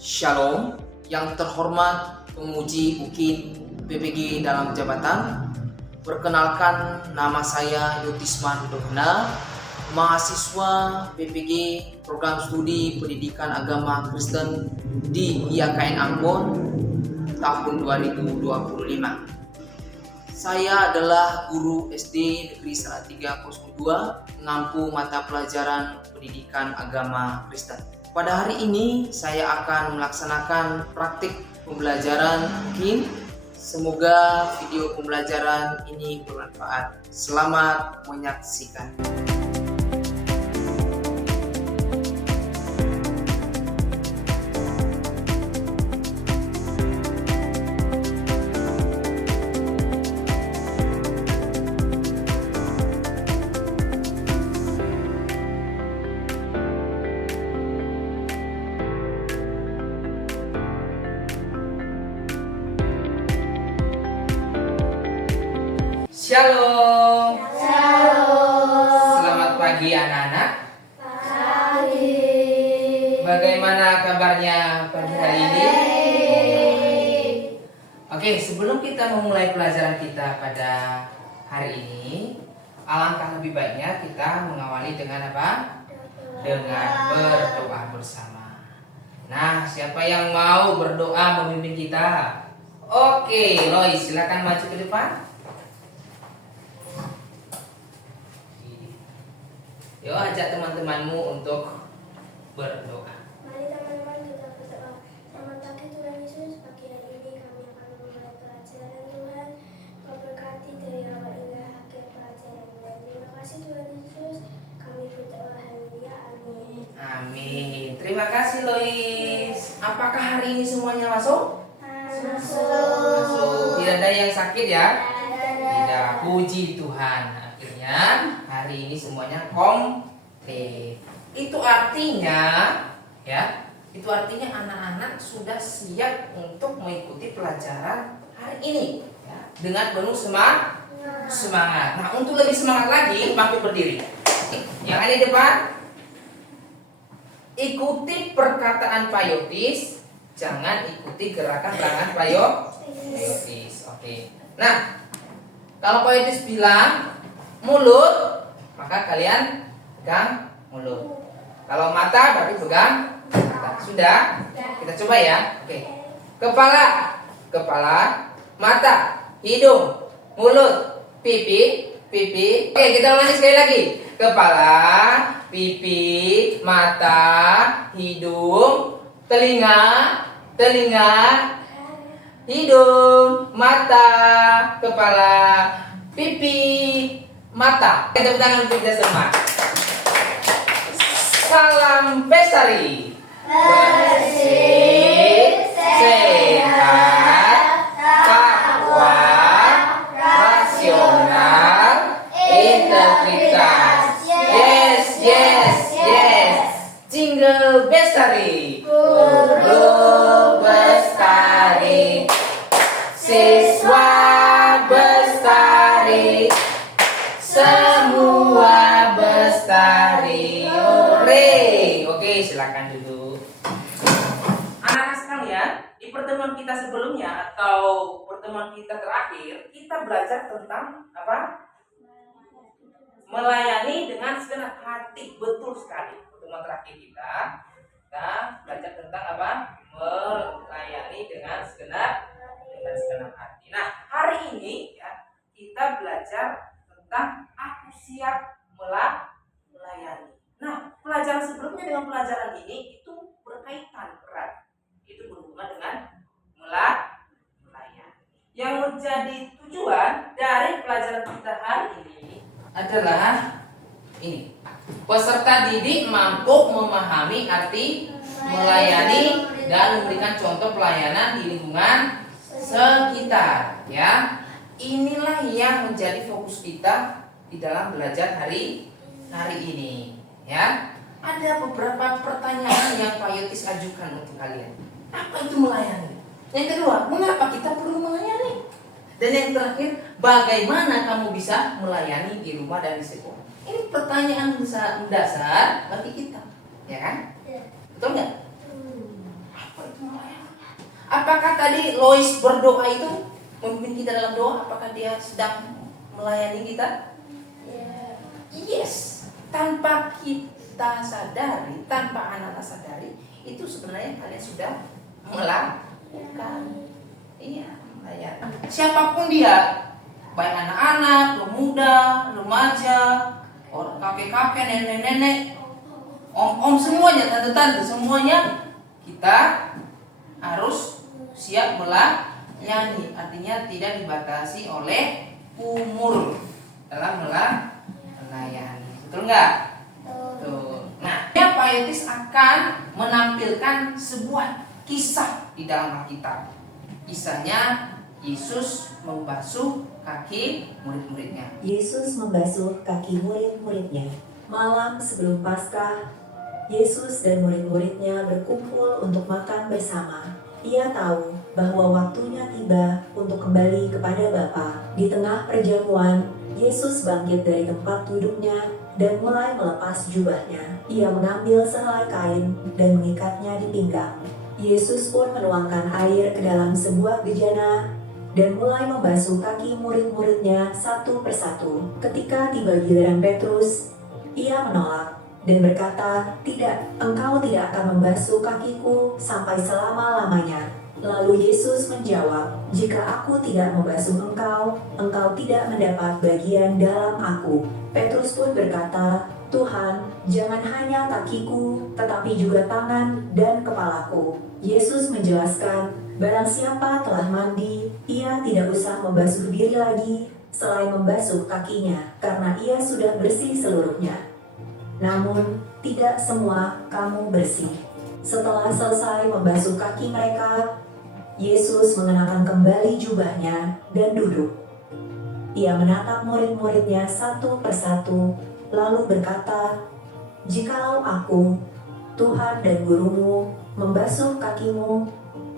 Shalom, yang terhormat penguji UKIN PPG dalam jabatan. Perkenalkan, nama saya Yotisman Dohna, mahasiswa PPG Program Studi Pendidikan Agama Kristen di IAKN Ambon tahun 2025. Saya adalah guru SD Negeri Salatiga 02, mengampu mata pelajaran Pendidikan Agama Kristen. Pada hari ini saya akan melaksanakan praktik pembelajaran UKIN. Semoga video pembelajaran ini bermanfaat. Selamat menyaksikan. Shalom. Shalom. Selamat pagi anak-anak. Pagi. Bagaimana kabarnya pagi hari ini? Oke, sebelum kita memulai pelajaran kita pada hari ini, alangkah lebih baiknya kita mengawali dengan apa? Dengan berdoa bersama. Nah, siapa yang mau berdoa memimpin kita? Oke, Lois, silakan maju ke depan. Yuk, ajak teman-temanmu untuk berdoa. Mari teman-teman kita berdoa. Selamat pagi Tuhan Yesus. Pagi hari ini kami akan memulai pelajaran Tuhan. Kau berkati dari awal hingga akhir pelajaran. Dan terima kasih Tuhan Yesus. Kami berdoa haleluya. Amin. Amin. Terima kasih Lois. Apakah hari ini semuanya masuk? Masuk. Tidak ada yang sakit ya? Tidak. Puji Tuhan. Akhirnya hari ini semuanya komplit. Itu artinya ya, itu artinya anak-anak sudah siap untuk mengikuti pelajaran hari ini ya, dengan penuh semangat. Nah, untuk lebih semangat lagi, bangkit berdiri. Yang ada di depan, ikuti perkataan Pak Yotis, jangan ikuti gerakan tangan Pak Yotis. Oke. Nah, kalau Pak Yotis bilang mulut, maka kalian pegang mulut. Kalau mata berarti pegang mata. Sudah? Kita coba ya. Oke. Kepala, mata, hidung, mulut, pipi. Oke, kita ulangi sekali lagi. Kepala, pipi, mata, hidung, telinga, hidung, mata, kepala, pipi, mata. Tepuk tangan untuk kita semua. Salam Bestari. Bersih, sehat, takwa, rasional, integritas. Yes. Jingle Bestari. Guru Bestari. Siswa Bestari. Semua Bestari. Hore. Oke, silakan duduk. Anak-anak sekalian, di pertemuan kita sebelumnya atau pertemuan kita terakhir, kita belajar tentang apa? Melayani dengan segenap hati. Betul sekali. Pertemuan terakhir kita belajar tentang apa? Melayani dengan segenap hati. Nah, hari ini ya, kita belajar tentang aku siap melayani. Nah, pelajaran sebelumnya dengan pelajaran ini itu berkaitan erat. Itu berhubungan dengan melayani. Yang menjadi tujuan dari pelajaran kita hari ini adalah ini. Peserta didik mampu memahami arti melayani dan memberikan contoh pelayanan di lingkungan sekitar, ya. Inilah yang menjadi fokus kita di dalam belajar hari ini, ya. Ada beberapa pertanyaan yang Pak Yotis ajukan untuk kalian. Apa itu melayani? Yang kedua, mengapa kita perlu melayani? Dan yang terakhir, bagaimana kamu bisa melayani di rumah dan di sekolah? Ini pertanyaan mendasar bagi kita, ya kan? Betul nggak? Apa itu Apakah tadi Lois berdoa itu memimpin kita dalam doa? Apakah dia sedang melayani kita? Yes. Tanpa kita sadari, tanpa anak-anak sadari, itu sebenarnya kalian sudah melakukan. Iya, melayani. Siapapun dia, baik anak-anak, pemuda, remaja, orang kakek-kakek, nenek-nenek, om-om, semuanya, tante-tante, semuanya kita harus siap melayani. Artinya tidak dibatasi oleh umur dalam melayani. Betul nggak? Betul. Nah, Pak Yotis akan menampilkan sebuah kisah di dalam Alkitab. Kisahnya Yesus membasuh kaki murid-muridnya. Yesus membasuh kaki murid-muridnya. Malam sebelum Paskah, Yesus dan murid-muridnya berkumpul untuk makan bersama. Ia tahu bahwa waktunya tiba untuk kembali kepada Bapa. Di tengah perjamuan, Yesus bangkit dari tempat duduknya dan mulai melepas jubahnya. Ia mengambil sehelai kain dan mengikatnya di pinggang. Yesus pun menuangkan air ke dalam sebuah bejana dan mulai membasuh kaki murid-muridnya satu persatu. Ketika tiba giliran Petrus, ia menolak dan berkata, "Tidak, engkau tidak akan membasuh kakiku sampai selama-lamanya." Lalu Yesus menjawab, "Jika aku tidak membasuh engkau, engkau tidak mendapat bagian dalam aku." Petrus pun berkata, "Tuhan, jangan hanya kakiku, tetapi juga tangan dan kepalaku." Yesus menjelaskan, barang siapa telah mandi, ia tidak usah membasuh diri lagi selain membasuh kakinya, karena ia sudah bersih seluruhnya. Namun, tidak semua kamu bersih. Setelah selesai membasuh kaki mereka, Yesus mengenakan kembali jubahnya dan duduk. Ia menatap murid-muridnya satu persatu, lalu berkata, "Jikalau aku, Tuhan dan Gurumu, membasuh kakimu,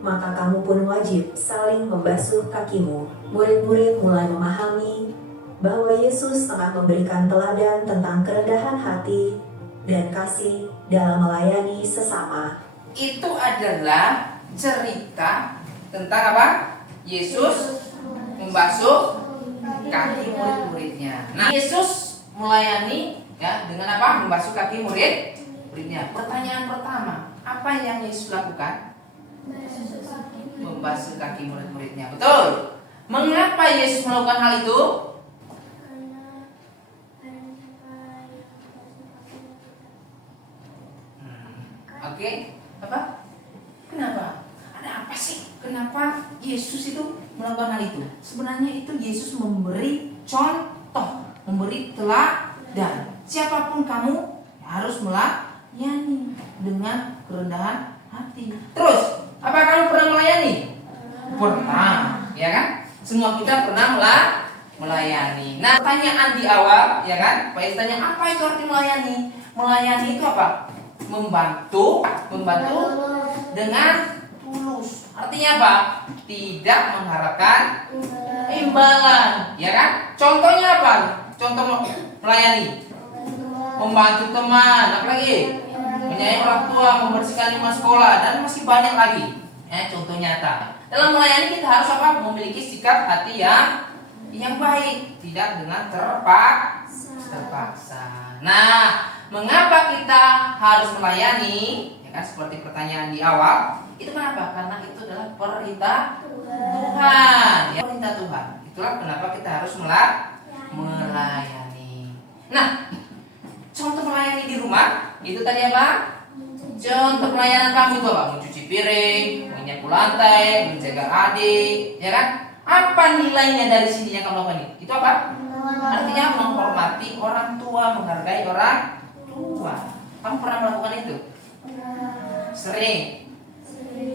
maka kamu pun wajib saling membasuh kakimu." Murid-murid mulai memahami bahwa Yesus tengah memberikan teladan tentang kerendahan hati dan kasih dalam melayani sesama. Itu adalah cerita tentang apa? Yesus membasuh kaki murid-muridnya. Nah, Yesus melayani ya dengan apa? Membasuh kaki murid-muridnya. Pertanyaan pertama, apa yang Yesus lakukan? Membasuh kaki murid-muridnya. Betul. Mengapa Yesus melakukan hal itu? Oke, apa? Kenapa? Ada apa sih? Kenapa Yesus itu melakukan hal itu? Sebenarnya itu Yesus memberi contoh, memberi teladan. Siapapun kamu harus melayani dengan kerendahan hati. Terus, apa kamu pernah melayani? Pernah, ya kan? Semua kita pernah melayani. Nah, pertanyaan di awal, ya kan? Pak Yus tanya, apa itu arti melayani? Melayani itu apa? Membantu dengan tulus. Artinya apa? Tidak mengharapkan imbalan, ya kan? Contohnya apa? Contoh melayani, membantu teman, apa lagi? Menyayangi orang tua, membersihkan lingkungan sekolah, dan masih banyak lagi. Contoh nyata. Dalam melayani kita harus apa? Memiliki sikap hati yang baik, tidak dengan terpaksa. Nah, mengapa kita harus melayani? Ya kan, seperti pertanyaan di awal. Itu kenapa? Karena itu adalah perintah Tuhan. Ya, perintah Tuhan. Itulah kenapa kita harus melayani. Nah, contoh melayani di rumah itu tadi apa? Contoh pelayanan kamu itu apa? Mencuci piring, menyapu lantai, menjaga adik, ya kan? Apa nilainya dari sini yang kamu lakukan ini? Itu apa? Artinya menghormati orang tua, menghargai orang tua. Kamu pernah melakukan itu? Sering.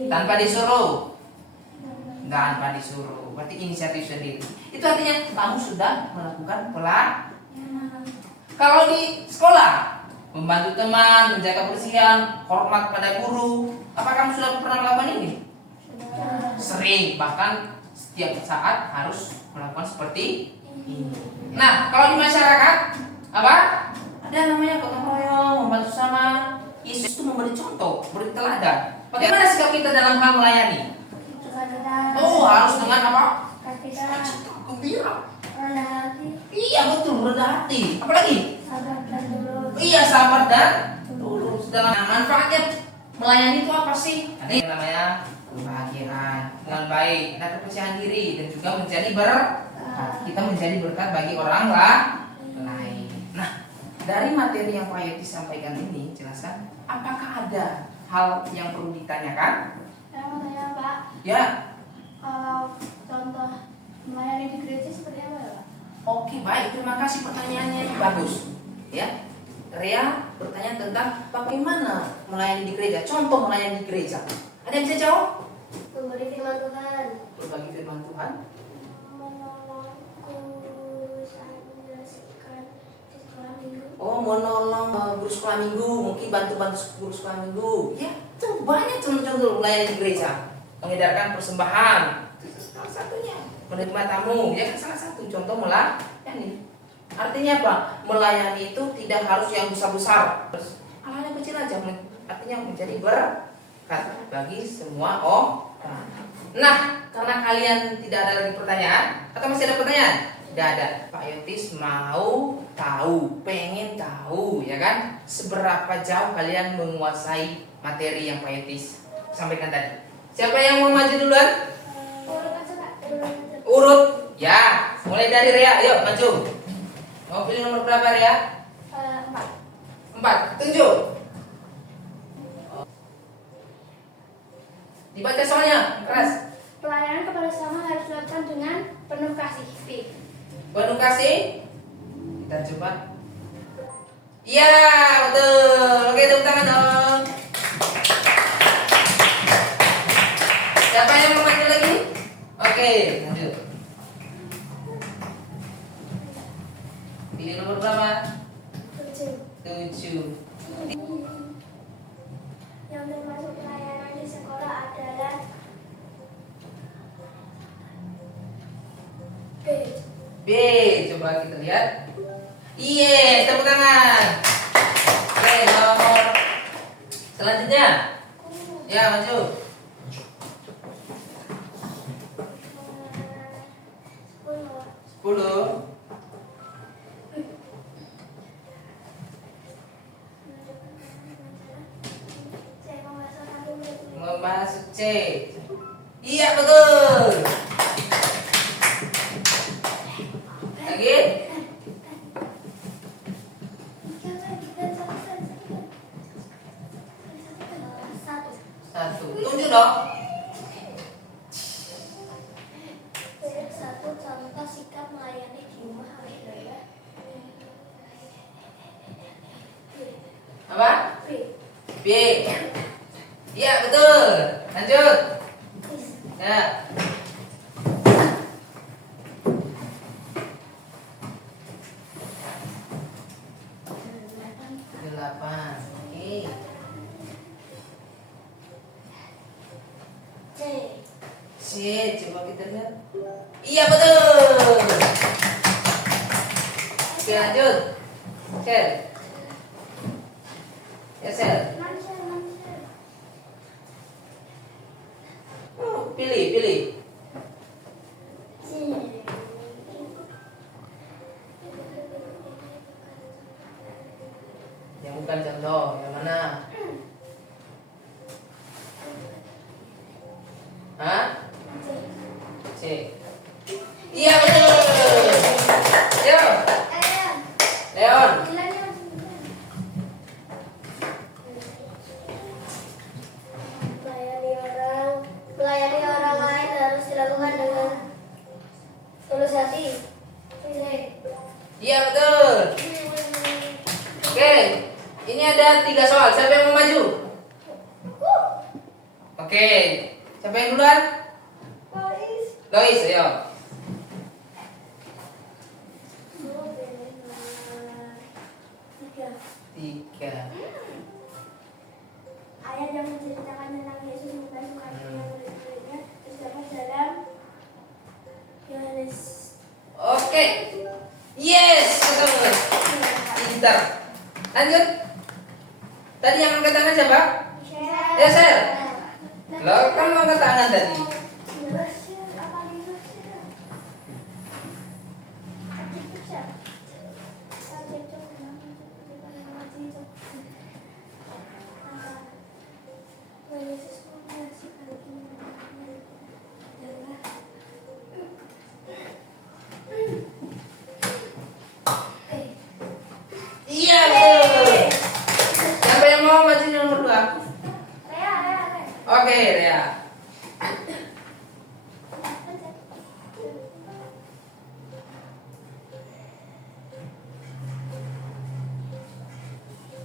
Tanpa disuruh? Tanpa disuruh. Berarti inisiatif sendiri. Itu artinya kamu sudah melakukan pelayanan. Kalau di sekolah, membantu teman, menjaga kebersihan, hormat pada guru. Apa kamu sudah pernah melakukan ini? Sering. Bahkan setiap saat harus melakukan seperti ini. Nah, kalau di masyarakat, apa? Ada namanya gotong royong, membantu sama. Yesus itu memberi contoh, beri teladan. Bagaimana sikap kita dalam hal melayani? tenang. Oh, harus dengan apa? Kasih Gembira. rendah hati, Iya betul, rendah hati. Apalagi? sabar dan tulus. Iya, sabar dan tulus. Dalam manfaatnya melayani itu apa sih? Ini namanya kebahagiaan dengan baik, ada kepercayaan diri dan juga menjadi berkat. Kita menjadi berkat bagi orang lain. Nah, dari materi yang Pak Yeti sampaikan ini, jelaskan apakah ada hal yang perlu ditanyakan? Saya mau tanya Pak, Ya. kalau contoh melayani di gereja seperti apa ya Pak? Oke, baik. Terima kasih pertanyaannya yang bagus. Ya. Ria bertanya tentang bagaimana melayani di gereja. Contoh melayani di gereja. Ada yang bisa jawab? Memberi firman Tuhan, Berbagi firman Tuhan. menolongku saat menjelaskan di sekolah minggu. Oh, menolong guru sekolah minggu, mungkin bantu-bantu guru sekolah minggu. Ya, itu banyak contoh-contoh melayani di gereja. Mengedarkan persembahan. Itu salah satunya. Menerima tamu, ya kan salah satu contoh melayani. Artinya apa? Melayani itu tidak harus yang besar-besar. Hal-hal yang kecil aja, artinya menjadi berkat bagi semua orang. Nah, karena kalian tidak ada lagi pertanyaan, atau masih ada pertanyaan? Tidak ada. Pak Yotis mau tahu, pengen tahu, ya kan? Seberapa jauh kalian menguasai materi yang Pak Yotis sampaikan tadi? Siapa yang mau maju duluan? Urut aja Pak, urut aja. Urut, ya. Mulai dari Ria, yuk maju. Mau pilih nomor berapa Ria? 4. 4, tunjuk. Dibaca soalnya, keras. Pelayanan kepada sesama harus dilakukan dengan penuh kasih. B. Penuh kasih. Kita coba. Iya, betul. Oke, tepuk tangan dong. Siapa yang mau maju lagi? Oke, lanjut. Pilih nomor berapa? 7. 7. Yang termasuk pelayanan di sekolah adalah B. B, coba kita lihat. Iya, tepuk tangan. Oke, nomor selanjutnya. Ya, maju. 10. Saya membahas satu menit. Membahas C. Iya, betul. Lagi? Satu. 1. Tunjuk dong. Satu contoh sikap melayani di rumah harus berubah. Apa? B. B. Iya, betul. Lanjut. Ya. 8. Oke. C. C, coba kita lihat. Iya, betul. Oke, lanjut. Sel. Ya, Sel. Manusia. Oh, pilih. C. Yang bukan contoh, yang mana? Hah? C. Iya, betul. Yo, Leon. Melayani orang lain harus dilakukan dengan tulus hati. Iya, betul. Oke, ini ada 3 soal. Siapa yang mau maju? Oke, siapa yang duluan? Lois, ayo. Tiga. Ayat yang menceritakan tentang Yesus membasuhkan murid-muridnya terdapat dalam Yohanes. Oke. Yes, betul. Pintar. Lanjut. Tadi yang angkat tangan siapa? Ya, Sel. Lo kan mau angkat tangan tadi. Iya betul. Siapa yang mau maju nomor 2? Oke, Rea.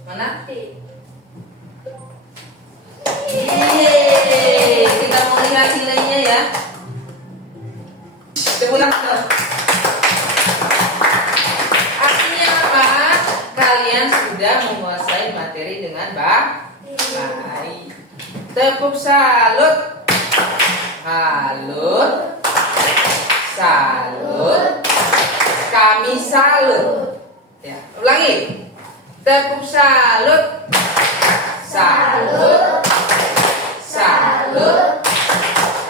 Mana? Yeay, kita mau lihat nilainya ya. Tepuk tangan. Artinya apa? Kalian sudah menguasai materi dengan baik. Tepuk salut. Salut. Salut. Kami salut. Ya, ulangi. Tepuk salut. Salut. Salut.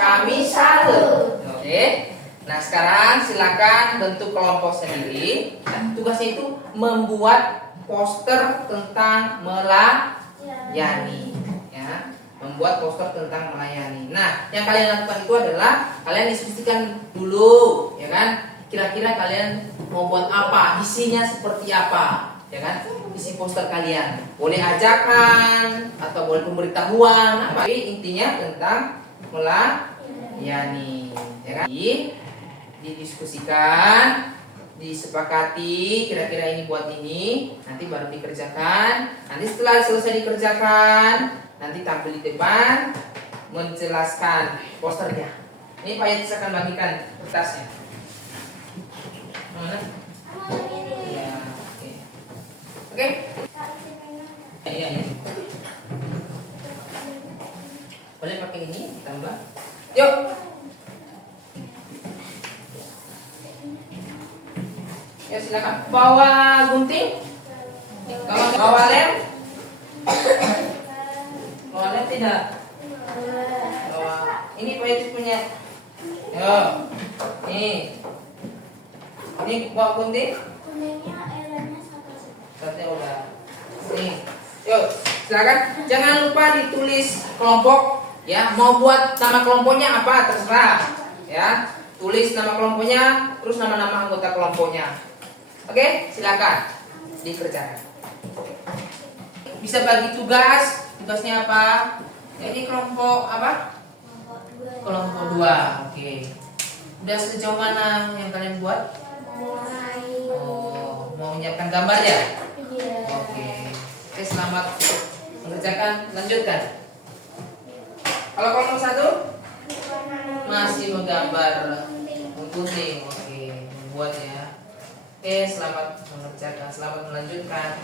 Kami salut. Oke. Nah, sekarang silakan bentuk kelompok sendiri. Nah, tugasnya itu membuat poster tentang melayani. Ya, membuat poster tentang melayani. Nah, yang kalian lakukan itu adalah kalian diskusikan dulu, ya kan? Kira-kira kalian mau buat apa? Isinya seperti apa? Ya kan, isi poster kalian boleh ajakan atau boleh pemberitahuan apa, tapi intinya tentang melayani, ya kan? Didiskusikan, disepakati kira-kira ini buat ini, nanti baru dikerjakan. Nanti setelah selesai dikerjakan, nanti tampil di depan menjelaskan posternya. Ini Pak Yatis akan bagikan kertasnya. Mana? Ya, oke. Oke? Iya, iya. Boleh pakai ini tambah. Yuk. Ya silakan. Bawa gunting. Kalau bawa lem. Bawa lem tidak. Bawa. Ini Pak Yatis punya. Yo. Nih. Ini bawa gunting. Satunya udah. Nih. Yuk, silakan. Jangan lupa ditulis kelompok. Ya, mau buat nama kelompoknya apa terserah. Ya, tulis nama kelompoknya, terus nama-nama anggota kelompoknya. Oke, silakan dikerjakan. Bisa bagi tugas. Tugasnya apa? Ya, ini kelompok apa? Kelompok 2. Oke. Udah sejauh mana yang kalian buat? Oh, mau menyiapkan gambar ya? Oke. Oke, selamat mengerjakan. Lanjutkan. Kalau kelompok 1 masih menggambar gunting. Oke, membuat ya. Oke, selamat mengerjakan, selamat melanjutkan.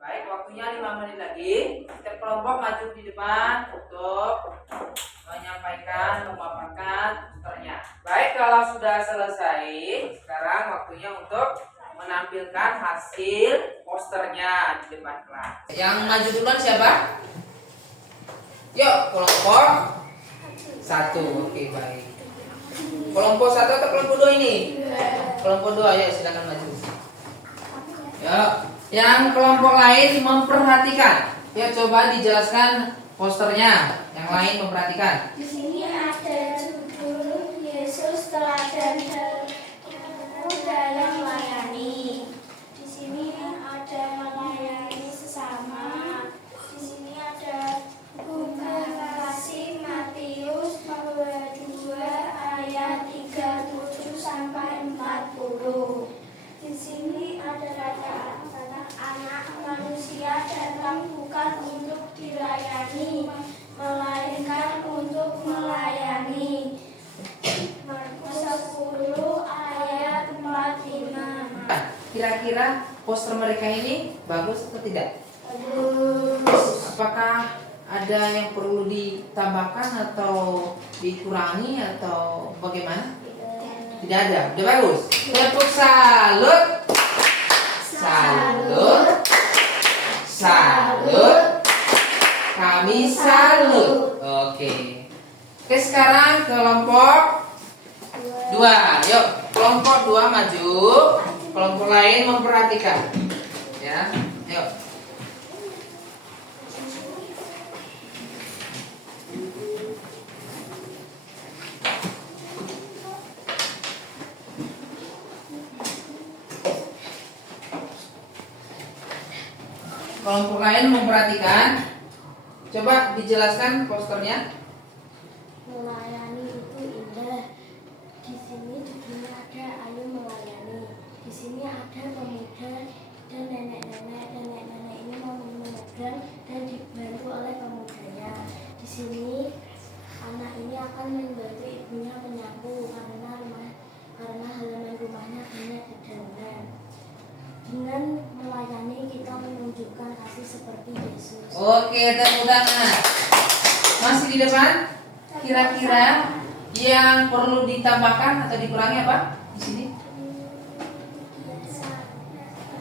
Baik, waktunya 5 menit lagi. Setiap kelompok maju di depan untuk menyampaikan, memaparkan posternya. Baik, kalau sudah selesai, sekarang waktunya untuk menampilkan hasil posternya di depan kelas. Yang maju duluan siapa? Yuk, kelompok 1. Oke, baik. Kelompok 1 atau kelompok 2 ini? Kelompok 2, ya silakan maju. Ya, yang kelompok lain memperhatikan. Ya, coba dijelaskan posternya. Yang lain memperhatikan. Di sini ada judul Yesus teladan dalam melayani. Di sini ada melayani sesama. Di sini ada buku kasih Matius 22 ayat 37 sampai 40. Di sini ada kata-kata anak manusia datang bukan untuk dilayani, melainkan untuk melayani. Markus 10 ayat 45. Kira-kira poster mereka ini bagus atau tidak? Bagus. Apakah ada yang perlu ditambahkan atau dikurangi atau bagaimana? Tidak ada. Udah bagus. Tepuk salut. Salut. Salut. Kami kami salut. Oke. Oke, sekarang kelompok 2. Yuk, kelompok 2 maju. Kelompok lain memperhatikan. Ya, yuk. Kelompok lain memperhatikan. Coba dijelaskan posternya. Melayani itu indah. Di sini judulnya ada Ayo Melayani. Di sini ada pemuda dan nenek-nenek. Nenek-nenek ini mau menyeberang dan dibantu oleh pemudanya. Di sini anak ini akan membantu ibunya menyapu karena halaman rumahnya banyak dedaunan. Dengan melayani kita menunjukkan kasih seperti Yesus. Oke, tepuk tangan. Masih di depan? Kira-kira yang perlu ditambahkan atau dikurangi apa di sini?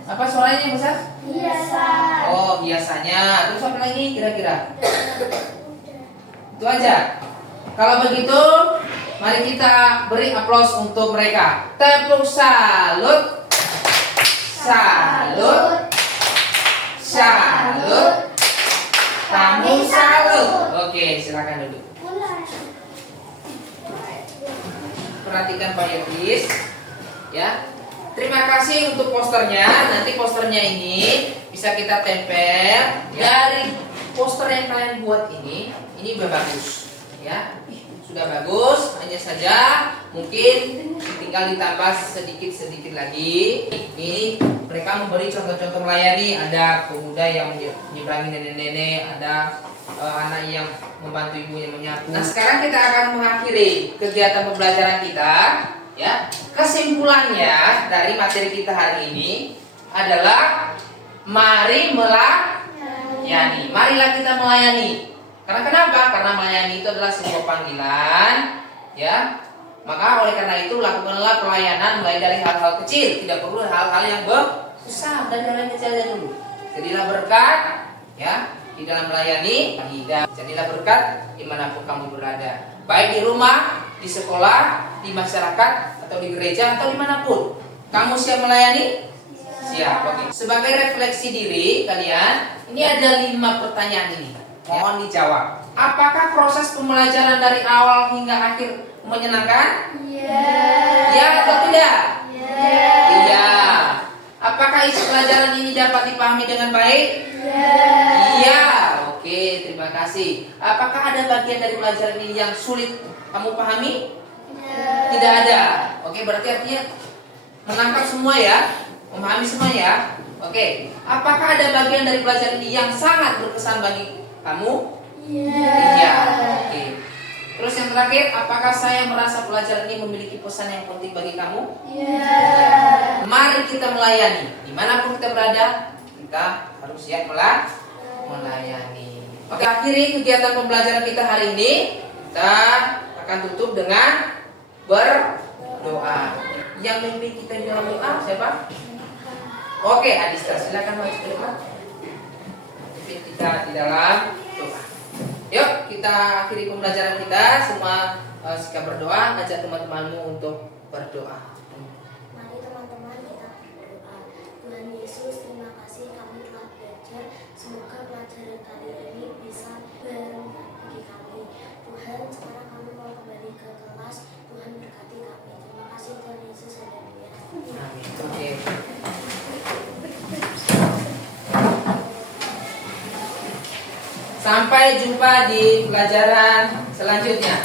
Apa suaranya yang besar? Biasa. Oh, biasanya. Terus apa lagi kira-kira? Itu aja. Kalau begitu, mari kita beri aplaus untuk mereka. Tepuk salut. Salut. Salut. Kamu salut. Oke, silakan duduk. Perhatikan Pak Yetis, ya. Terima kasih untuk posternya. Nanti posternya ini bisa kita tempel. Dari poster yang kalian buat ini udah bagus, ya. Sudah bagus. Hanya saja mungkin tinggal ditambah sedikit lagi. Ini mereka memberi contoh-contoh melayani. Ada pemuda yang menyeberangi nenek-nenek, ada anak yang membantu ibunya menyapu. Nah, sekarang kita akan mengakhiri kegiatan pembelajaran kita, ya. Kesimpulannya dari materi kita hari ini adalah mari melayani. Marilah kita melayani. Karena kenapa? Karena melayani itu adalah sebuah panggilan, ya. Maka oleh karena itu lakukanlah pelayanan mulai dari hal-hal kecil, tidak perlu hal-hal yang besar, dari hal yang kecil aja dulu. Jadilah berkat, ya, di dalam melayani, jadilah berkat dimanapun kamu berada, baik di rumah, di sekolah, di masyarakat, atau di gereja, atau dimanapun. Kamu siap melayani? Siap. Oke. Sebagai refleksi diri kalian, ini ada 5 pertanyaan ini. Mohon dijawab. Apakah proses pembelajaran dari awal hingga akhir menyenangkan? Ya atau tidak? Iya. Apakah isi pelajaran ini dapat dipahami dengan baik? Iya. Oke, terima kasih. Apakah ada bagian dari pelajaran ini yang sulit kamu pahami? Tidak ada. Oke, berarti artinya menangkap semua ya, memahami semua ya. Oke. Apakah ada bagian dari pelajaran ini yang sangat berkesan bagi kamu? Iya. Oke. Terus yang terakhir, apakah saya merasa pelajaran ini memiliki pesan yang penting bagi kamu? Iya. Mari kita melayani. Dimanapun kita berada, kita harus siap melayani. Oke, akhiri kegiatan pembelajaran kita hari ini. Kita akan tutup dengan berdoa. Yang memimpin kita di dalam doa siapa? Oke, Adista, silakan maju ke depan. Pimpin kita di dalam doa. Yuk, kita akhiri pembelajaran kita. Semua sikap berdoa. Ajak teman-temanmu untuk berdoa. Mari teman-teman kita berdoa. Tuhan Yesus, terima kasih kami telah belajar. Semoga pelajaran kali ini bisa bermanfaat bagi kami. Tuhan, sekarang kami mau kembali ke kelas. Tuhan berkati kami. Terima kasih Tuhan Yesus. Haleluya. Amin. Oke. Sampai jumpa di pelajaran selanjutnya.